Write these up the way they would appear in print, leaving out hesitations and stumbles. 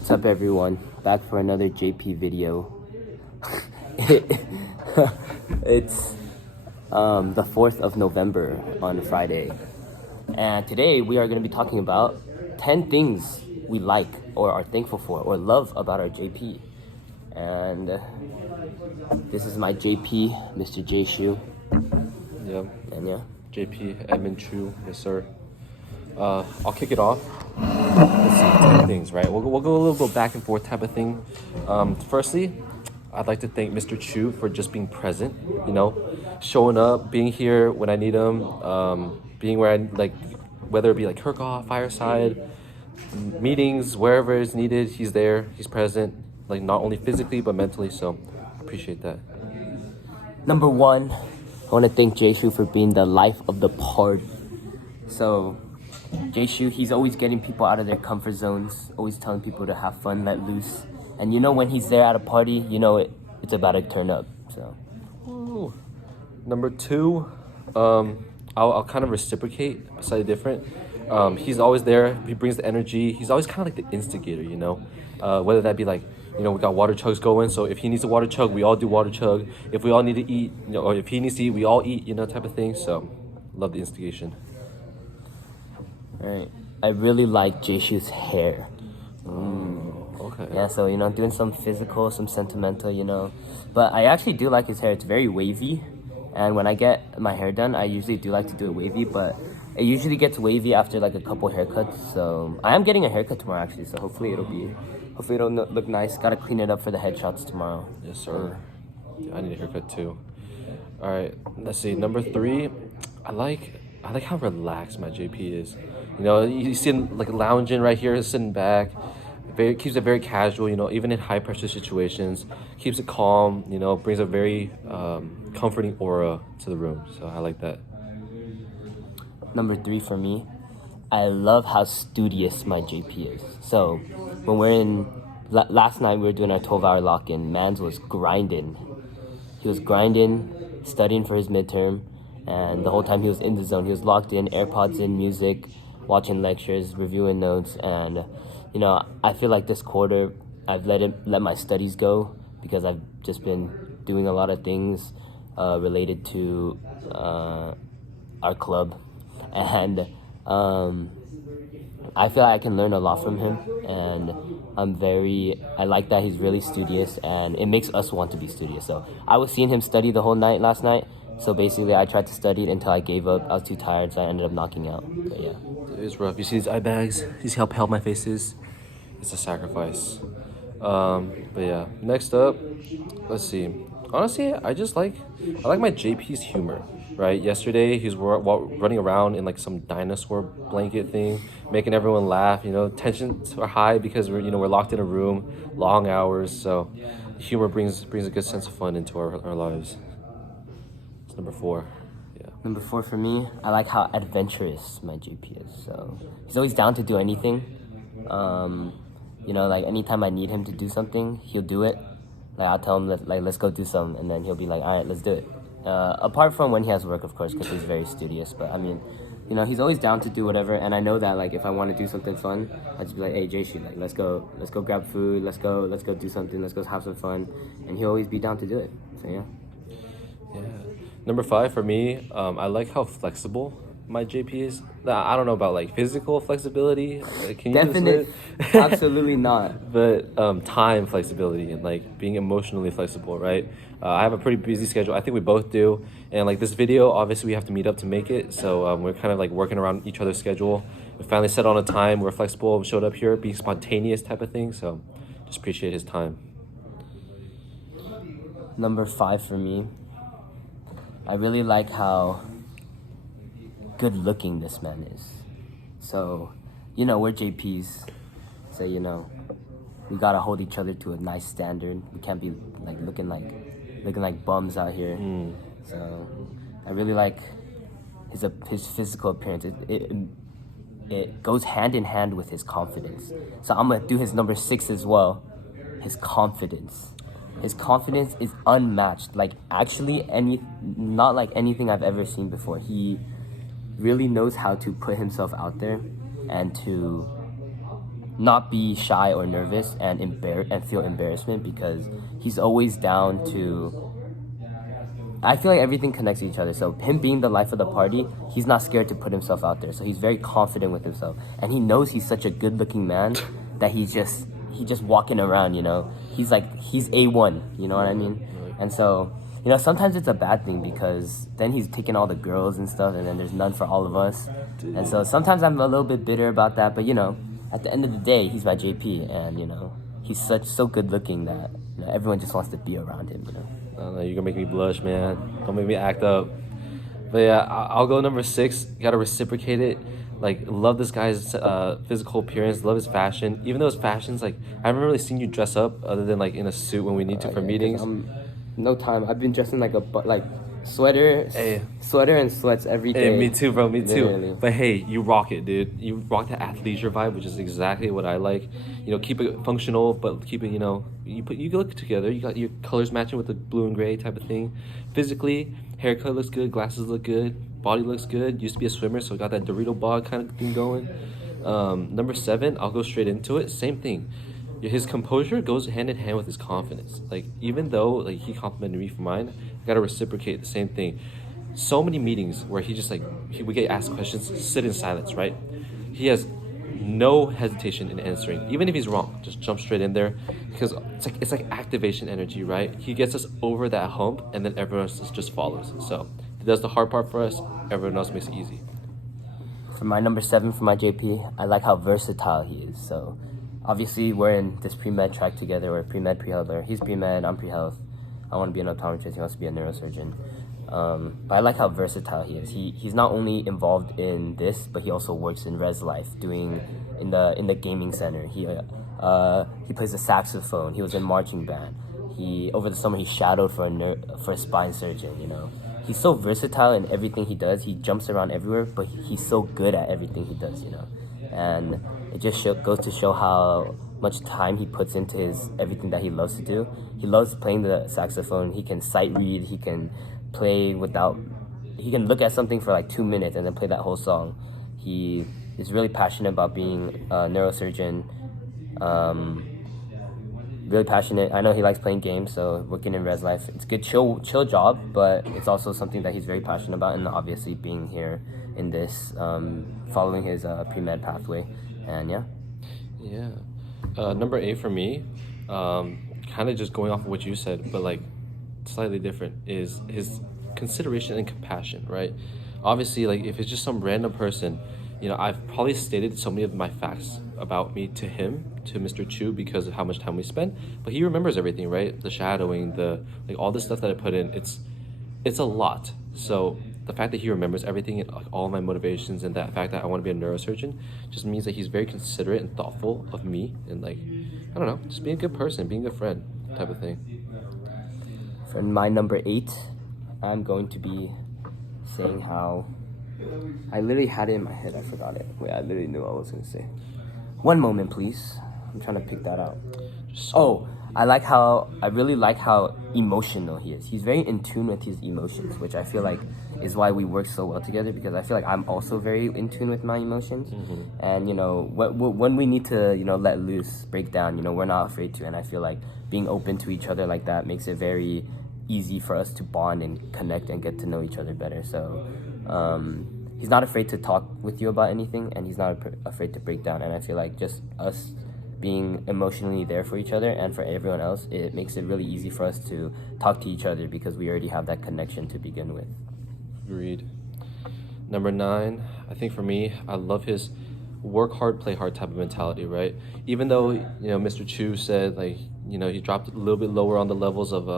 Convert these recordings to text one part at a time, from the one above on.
What's up, everyone? Back for another JP video. It's the 4th of November on Friday. And today we are going to be talking about 10 things we like or are thankful for or love about our JP. And this is my JP, Mr. J Shu. Yeah, And yeah. JP Edmund Chu, yes sir. I'll kick it off. Let's see, 10 things, right? We'll go a little bit back and forth type of thing. Firstly, I'd like to thank Mr. Chu for just being present, showing up, being here when I need him, being where whether it be like Kirkhoff, Fireside, meetings, wherever is needed, he's there, he's present, like not only physically but mentally, so I appreciate that. Number one, I want to thank Jay Shu for being the life of the party. So, Jay Shu, he's always getting people out of their comfort zones, always telling people to have fun, let loose. And when he's there at a party, it's about to turn up. So, Ooh. Number two, I'll kind of reciprocate, slightly different. He's always there. He brings the energy. He's always kind of like the instigator, whether that be like, we got water chugs going. So if he needs a water chug, we all do water chug. If we all need to eat, or if he needs to eat, we all eat, type of thing. So love the instigation. all right. I really like Jay Shu's hair. Okay. Yeah, so, doing some physical, some sentimental, But I actually do like his hair. It's very wavy. And when I get my hair done, I usually do like to do it wavy, but it usually gets wavy after like a couple haircuts. So I am getting a haircut tomorrow actually, so hopefully it'll look nice. Gotta clean it up for the headshots tomorrow. Yes, sir. Yeah, I need a haircut too. All right, let's see. Number three, I like how relaxed my JP is. You see him like lounging right here, sitting back. Keeps it very casual. Even in high pressure situations, keeps it calm. Brings a very comforting aura to the room. So I like that. Number three for me, I love how studious my JP is. So when we're last night we were doing our 12-hour lock-in, Mans was grinding. He was grinding, studying for his midterm, and the whole time he was in the zone. He was locked in, AirPods in, music, watching lectures, reviewing notes, and I feel like this quarter I've let my studies go because I've just been doing a lot of things related to our club, and I feel like I can learn a lot from him, and I like that he's really studious, and it makes us want to be studious. So I was seeing him study the whole night last night, so basically I tried to study it until I gave up. I was too tired, so I ended up knocking out. But yeah. It's rough. You see these eye bags? You see how pale my face is? It's a sacrifice. But yeah. Next up, let's see. Honestly, I like my JP's humor. Right? Yesterday, he was running around in like some dinosaur blanket thing, making everyone laugh. Tensions are high because we're locked in a room, long hours. So humor brings a good sense of fun into our lives. It's number four. Yeah. Number four for me, I like how adventurous my JP is. So he's always down to do anything. Like anytime I need him to do something, he'll do it. Like I'll tell him let's go do something, and then he'll be like, all right, let's do it. Apart from when he has work, of course, because he's very studious. But I mean, he's always down to do whatever. And I know that like if I want to do something fun, I just be like, hey, Jay Shu, like let's go grab food, let's go do something, let's go have some fun, and he'll always be down to do it. So yeah. Yeah. Number five for me, I like how flexible my JP is. I don't know about like physical flexibility. Can you Definite, absolutely not. But time flexibility and like being emotionally flexible, right? I have a pretty busy schedule. I think we both do. And like this video, obviously we have to meet up to make it. So we're kind of like working around each other's schedule. We finally set on a time. We're flexible. We showed up here, being spontaneous type of thing. So just appreciate his time. Number five for me, I really like how good looking this man is. So, we're JPs. So, we gotta hold each other to a nice standard. We can't be like looking like bums out here. So I really like his physical appearance. It goes hand in hand with his confidence. So I'm gonna do his number 6 as well. His confidence. His confidence is unmatched. Like actually not like anything I've ever seen before. He really knows how to put himself out there and to not be shy or nervous and feel embarrassment, because he's always down to. I feel like everything connects to each other. So him being the life of the party, he's not scared to put himself out there. So he's very confident with himself, and he knows he's such a good-looking man that he's just walking around. He's A1. You know what I mean? And so sometimes it's a bad thing, because then he's taking all the girls and stuff, and then there's none for all of us. And so sometimes I'm a little bit bitter about that. But at the end of the day, he's my JP, and he's so good-looking that everyone just wants to be around him. I don't know, you're gonna make me blush, man. Don't make me act up. But yeah, I'll go number 6. You gotta reciprocate it. Like, love this guy's physical appearance, love his fashion. Even though his fashion's like, I haven't really seen you dress up other than like in a suit when we need to for meetings. No time. I've been dressing like sweater and sweats every day. Hey, me too, bro. Me too. Literally. But hey, you rock it, dude. You rock the athleisure vibe, which is exactly what I like. Keep it functional, but keep it. You look together. You got your colors matching with the blue and gray type of thing. Physically, haircut looks good. Glasses look good. Body looks good. Used to be a swimmer, so got that Dorito bod kind of thing going. Number 7, I'll go straight into it. Same thing. His composure goes hand in hand with his confidence. Like, even though he complimented me for mine, I gotta reciprocate the same thing. So many meetings where he just we get asked questions, sit in silence, right? He has no hesitation in answering, even if he's wrong. Just jump straight in there, because it's like activation energy, right? He gets us over that hump, and then everyone else just follows. So he does the hard part for us. Everyone else makes it easy. For my number 7, for my JP, I like how versatile he is. So obviously, we're in this pre-med track together. We're pre-med, pre-health. He's pre-med, I'm pre-health. I want to be an optometrist. He wants to be a neurosurgeon. But I like how versatile he is. He's not only involved in this, but he also works in res life, doing in the gaming center. He plays the saxophone. He was in marching band. Over the summer he shadowed for a spine surgeon. He's so versatile in everything he does. He jumps around everywhere, but he's so good at everything he does. And it just goes to show how much time he puts into everything that he loves to do. He loves playing the saxophone. He can sight read. He can play he can look at something for like 2 minutes and then play that whole song. He is really passionate about being a neurosurgeon. Really passionate. I know he likes playing games, so working in res life, it's a good chill job, but it's also something that he's very passionate about, and obviously being here in this, following his pre-med pathway, and yeah. Number 8 for me, kind of just going off of what you said, but like slightly different, is his consideration and compassion, right? Obviously, like, if it's just some random person, I've probably stated so many of my facts about me to him, to Mr. Chu, because of how much time we spend, but he remembers everything, right? The shadowing, all the stuff that I put in, it's a lot. So the fact that he remembers everything and all my motivations, and that fact that I want to be a neurosurgeon, just means that he's very considerate and thoughtful of me, and I don't know, just being a good person, being a good friend type of thing. For my number 8, I'm going to be saying how I literally had it in my head. I forgot it. Wait, I literally knew what I was going to say. One moment, please. I'm trying to pick that out. I really like how emotional he is. He's very in tune with his emotions, which I feel like is why we work so well together, because I feel like I'm also very in tune with my emotions. Mm-hmm. And, when we need to, let loose, break down, we're not afraid to. And I feel like being open to each other like that makes it very easy for us to bond and connect and get to know each other better. So he's not afraid to talk with you about anything, and he's not afraid to break down. And I feel like just us being emotionally there for each other and for everyone else, it makes it really easy for us to talk to each other, because we already have that connection to begin with. Agreed. Number 9, I think for me, I love his work hard, play hard type of mentality, right? Even though, Mr. Chu said, he dropped a little bit lower on the levels of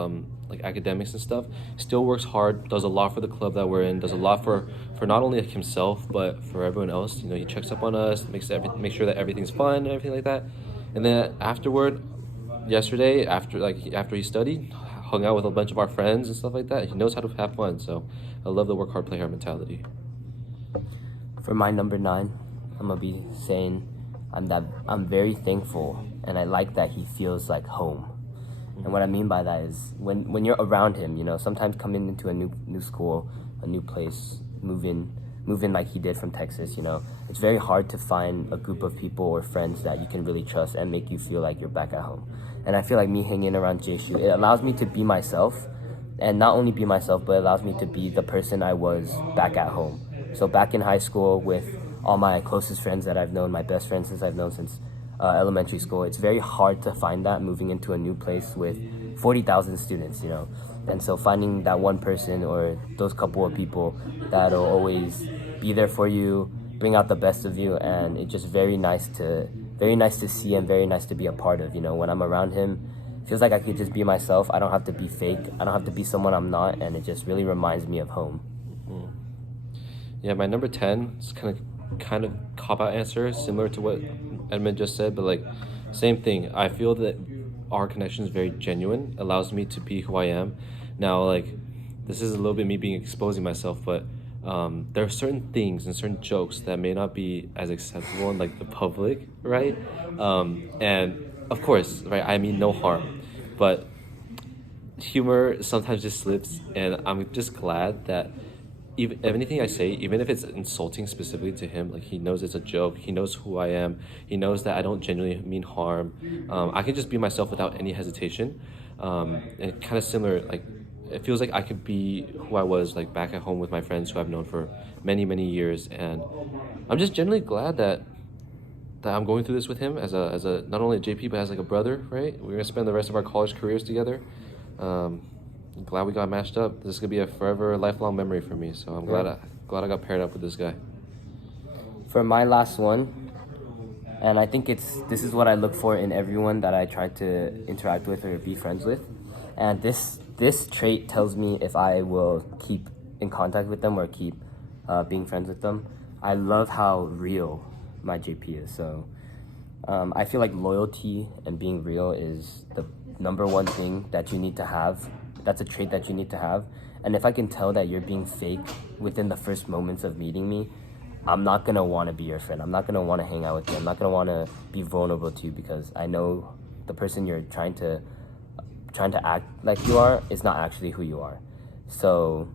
academics and stuff, still works hard, does a lot for the club that we're in, does a lot for not only himself, but for everyone else. He checks up on us, makes sure that everything's fun and everything like that. And then yesterday, after he studied, hung out with a bunch of our friends and stuff like that. He knows how to have fun, so I love the work hard, play hard mentality. For my number 9, I'm gonna be saying I'm very thankful, and I like that he feels like home. And what I mean by that is when you're around him, sometimes coming into a new school, a new place, move in, move in like he did from Texas, you know. It's very hard to find a group of people or friends that you can really trust and make you feel like you're back at home. And I feel like me hanging around Jaeshu, it allows me to be myself, and not only be myself, but it allows me to be the person I was back at home. So back in high school with all my closest friends that I've known, my best friends since I've known since elementary school, it's very hard to find that moving into a new place with 40,000 students, you know. And so finding that one person or those couple of people that'll always be there for you, bring out the best of you, and it's just very nice to see and very nice to be a part of, you know. When I'm around him, it feels like I could just be myself. I don't have to be fake. I don't have to be someone I'm not, and it just really reminds me of home. Yeah, my number 10 is kind of cop-out answer, similar to what Edmund just said, but like same thing. I feel that our connection is very genuine, allows me to be who I am. Now, like, this is a little bit me being exposing myself, but there are certain things and certain jokes that may not be as acceptable in like the public, right? And of course, right, I mean no harm, but humor sometimes just slips, and I'm just glad that even if anything I say, even if it's insulting specifically to him, like he knows it's a joke, he knows who I am, he knows that I don't genuinely mean harm. I can just be myself without any hesitation. And kind of similar, like it feels like I could be who I was like back at home with my friends who I've known for many, many years, and I'm just genuinely glad that I'm going through this with him as a not only a JP but as like a brother, right? We're gonna spend the rest of our college careers together. I'm glad we got matched up. This is gonna be a forever, lifelong memory for me. So I'm glad I got paired up with this guy. For my last one, and I think this is what I look for in everyone that I try to interact with or be friends with, and this trait tells me if I will keep in contact with them or keep being friends with them. I love how real my JP is. So I feel like loyalty and being real is the number one thing that you need to have. That's a trait that you need to have. And if I can tell that you're being fake within the first moments of meeting me, I'm not gonna want to be your friend. I'm not gonna want to hang out with you. I'm not gonna want to be vulnerable to you, because I know the person you're trying to act like you are is not actually who you are. So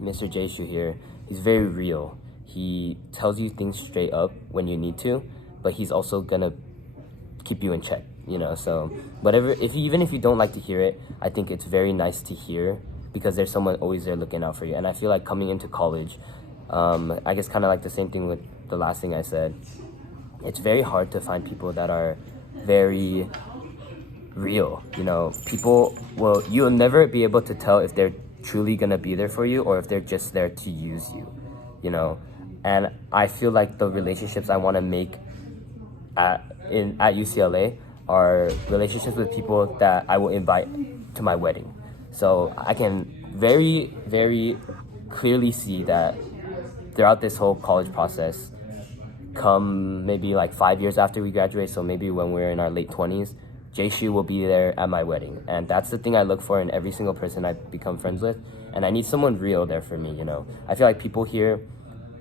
Mr. Jaeshu here, he's very real. He tells you things straight up when you need to, but he's also gonna keep you in check, you know. So whatever, even if you don't like to hear it, I think it's very nice to hear, because there's someone always there looking out for you. And I feel like coming into college, I guess kind of like the same thing with the last thing I said, it's very hard to find people that are very real, you know. You'll never be able to tell if they're truly gonna be there for you or if they're just there to use you, you know. And I feel like the relationships I want to make at UCLA are relationships with people that I will invite to my wedding. So I can very, very clearly see that throughout this whole college process, come maybe like 5 years after we graduate, so maybe when we're in our late 20s, Jaeshu will be there at my wedding. And that's the thing I look for in every single person I become friends with. And I need someone real there for me, you know. I feel like people here,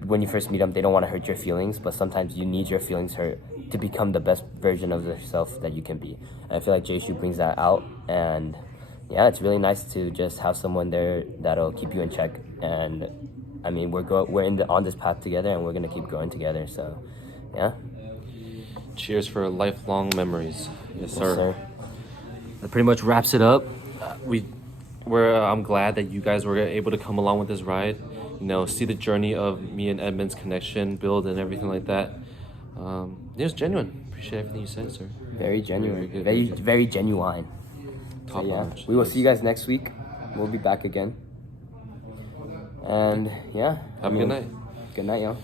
when you first meet them, they don't want to hurt your feelings, but sometimes you need your feelings hurt to become the best version of yourself that you can be. And I feel like Jaeshu brings that out, and yeah, it's really nice to just have someone there that'll keep you in check. And I mean, we're on this path together, and we're gonna keep growing together. So, yeah. Cheers for lifelong memories. Yes, sir. Yes, sir. That pretty much wraps it up. I'm glad that you guys were able to come along with this ride. You know, see the journey of me and Edmund's connection build and everything like that. It was genuine. Appreciate everything you said, sir. Very genuine. Very, Very genuine. Top So, yeah, notch. we will see you guys next week. We'll be back again. And yeah. Have a good night. Good night, y'all.